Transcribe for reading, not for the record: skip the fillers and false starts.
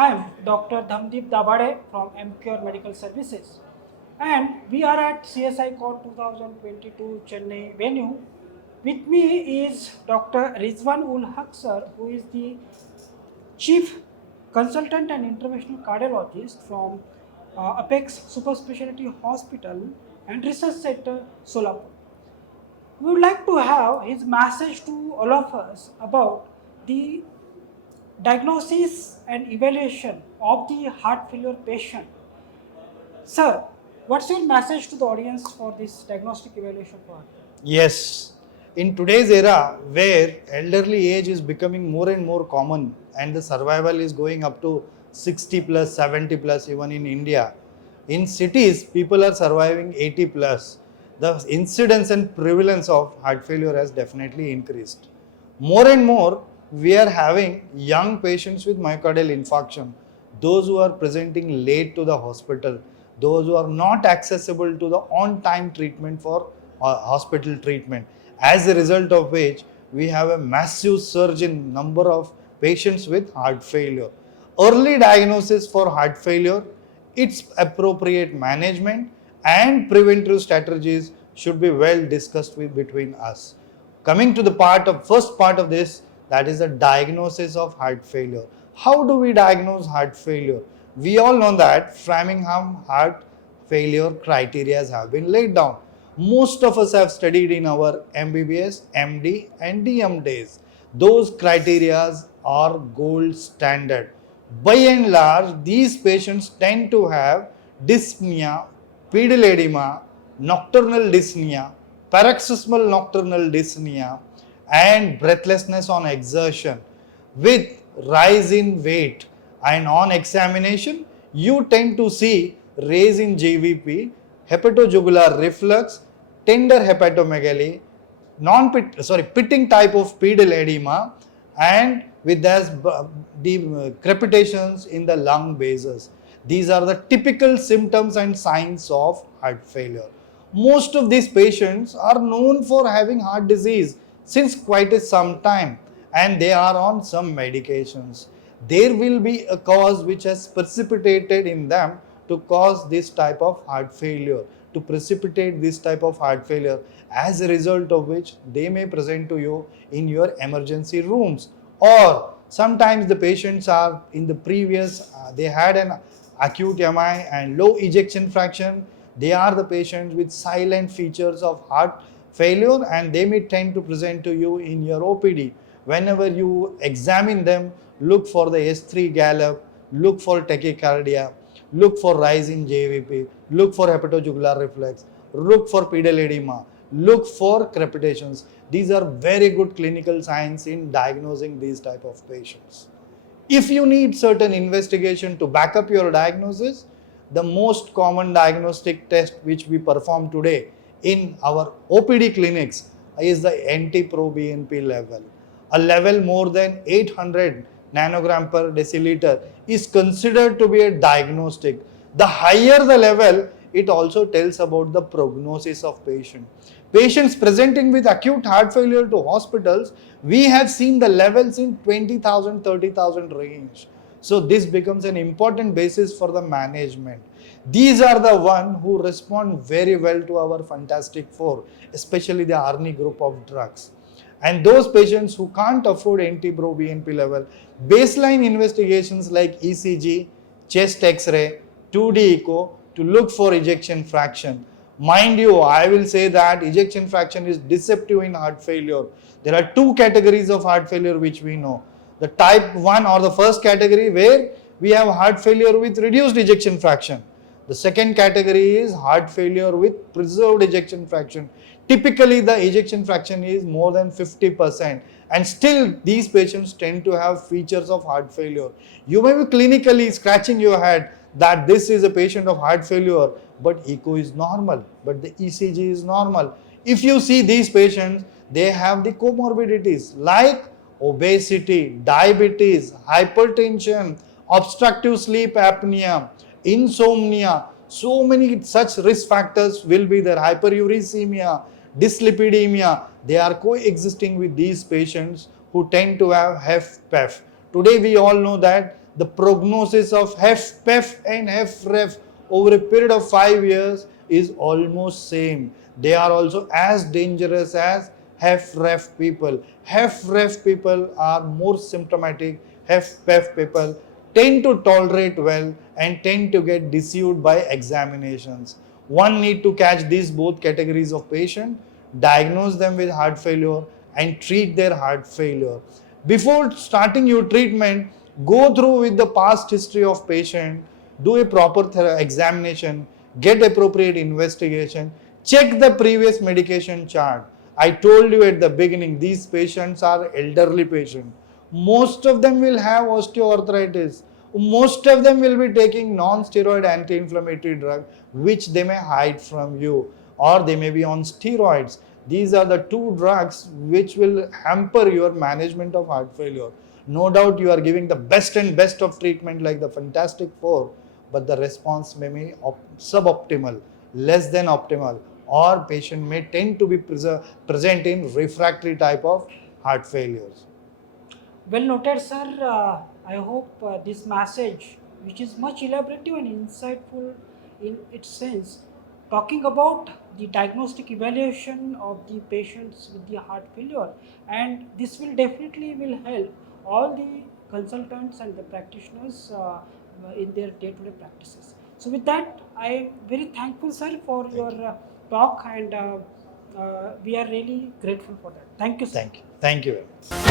I am Dr. Dhamdeep Dabade from EMCURE Medical Services, and we are at CSI Con 2022 Chennai venue. With me is Dr. Rizwanul Haque sir, who is the Chief Consultant and Interventional Cardiologist from Apex Super Specialty Hospital and Research Center Solapur. We would like to have his message to all of us about the diagnosis and evaluation of the heart failure patient. Sir, what's your message to the audience for this diagnostic evaluation part? Yes, in today's era where elderly age is becoming more and more common and the survival is going up to 60 plus, 70 plus even in India, in cities people are surviving 80 plus. The incidence and prevalence of heart failure has definitely increased. More and more we are having young patients with myocardial infarction, those who are presenting late to the hospital, those who are not accessible to the on-time treatment for hospital treatment, as a result of which we have a massive surge in number of patients with heart failure. Early diagnosis for heart failure, its appropriate management and preventive strategies should be well discussed between us. Coming to the first part of this, that is the diagnosis of heart failure. How do we diagnose heart failure? We all know that Framingham heart failure criteria have been laid down. Most of us have studied in our MBBS, MD and DM days. Those criteria are gold standard. By and large, these patients tend to have dyspnea, pedal edema, nocturnal dyspnea, paroxysmal nocturnal dyspnea, and breathlessness on exertion with rise in weight. And on examination, you tend to see raise in GVP, hepatojugular reflux, tender hepatomegaly, pitting type of pedal edema, and with the crepitations in the lung bases. These are the typical symptoms and signs of heart failure. Most of these patients are known for having heart disease since quite some time, and they are on some medications. There will be a cause which has precipitated in them to cause this type of heart failure, to precipitate this type of heart failure, as a result of which they may present to you in your emergency rooms. Or sometimes the patients are in the previous, they had an acute MI and low ejection fraction. They are the patients with silent features of heart failure, and they may tend to present to you in your OPD. Whenever you examine them, look for the S3 gallop, look for tachycardia, look for rise in JVP, look for hepatojugular reflex, look for pedal edema, look for crepitations. These are very good clinical signs in diagnosing these type of patients. If you need certain investigation to back up your diagnosis, the most common diagnostic test which we perform today in our OPD clinics is the NT-proBNP level. A level more than 800 nanogram per deciliter is considered to be a diagnostic. The higher the level, it also tells about the prognosis of patient. Patients presenting with acute heart failure to hospitals, we have seen the levels in 20,000, 30,000 range. So this becomes an important basis for the management. These are the ones who respond very well to our Fantastic Four, especially the ARNI group of drugs. And those patients who can't afford NT-proBNP level, baseline investigations like ECG, chest X-ray, 2D echo to look for ejection fraction. Mind you, I will say that ejection fraction is deceptive in heart failure. There are two categories of heart failure which we know. The type 1 or the first category where we have heart failure with reduced ejection fraction. The second category is heart failure with preserved ejection fraction. Typically the ejection fraction is more than 50%, and still these patients tend to have features of heart failure. You may be clinically scratching your head that this is a patient of heart failure, but echo is normal, but the ECG is normal. If you see these patients, they have the comorbidities like obesity, diabetes, hypertension, obstructive sleep apnea, insomnia. So many such risk factors will be there. Hyperuricemia, dyslipidemia, they are coexisting with these patients who tend to have HFpEF. Today we all know that the prognosis of HFpEF and HFrEF over a period of 5 years is almost same. They are also as dangerous as HFrEF people. HFrEF people are more symptomatic. HFpEF people tend to tolerate well and tend to get deceived by examinations. One need to catch these both categories of patient, diagnose them with heart failure and treat their heart failure. Before starting your treatment, go through with the past history of patient, do a proper examination, get appropriate investigation, check the previous medication chart. I told you at the beginning, these patients are elderly patients. Most of them will have osteoarthritis. Most of them will be taking non-steroid anti-inflammatory drug which they may hide from you, or they may be on steroids. These are the two drugs which will hamper your management of heart failure. No doubt you are giving the best and best of treatment like the Fantastic Four, but the response may be suboptimal, less than optimal, or patient may tend to be present in refractory type of heart failures. Well noted, sir. I hope this message, which is much elaborative and insightful in its sense, talking about the diagnostic evaluation of the patients with the heart failure, and this will definitely will help all the consultants and the practitioners in their day-to-day practices. So with that, I am very thankful, sir, for your talk, and we are really grateful for that. Thank you, sir. Thank you. Thank you very much.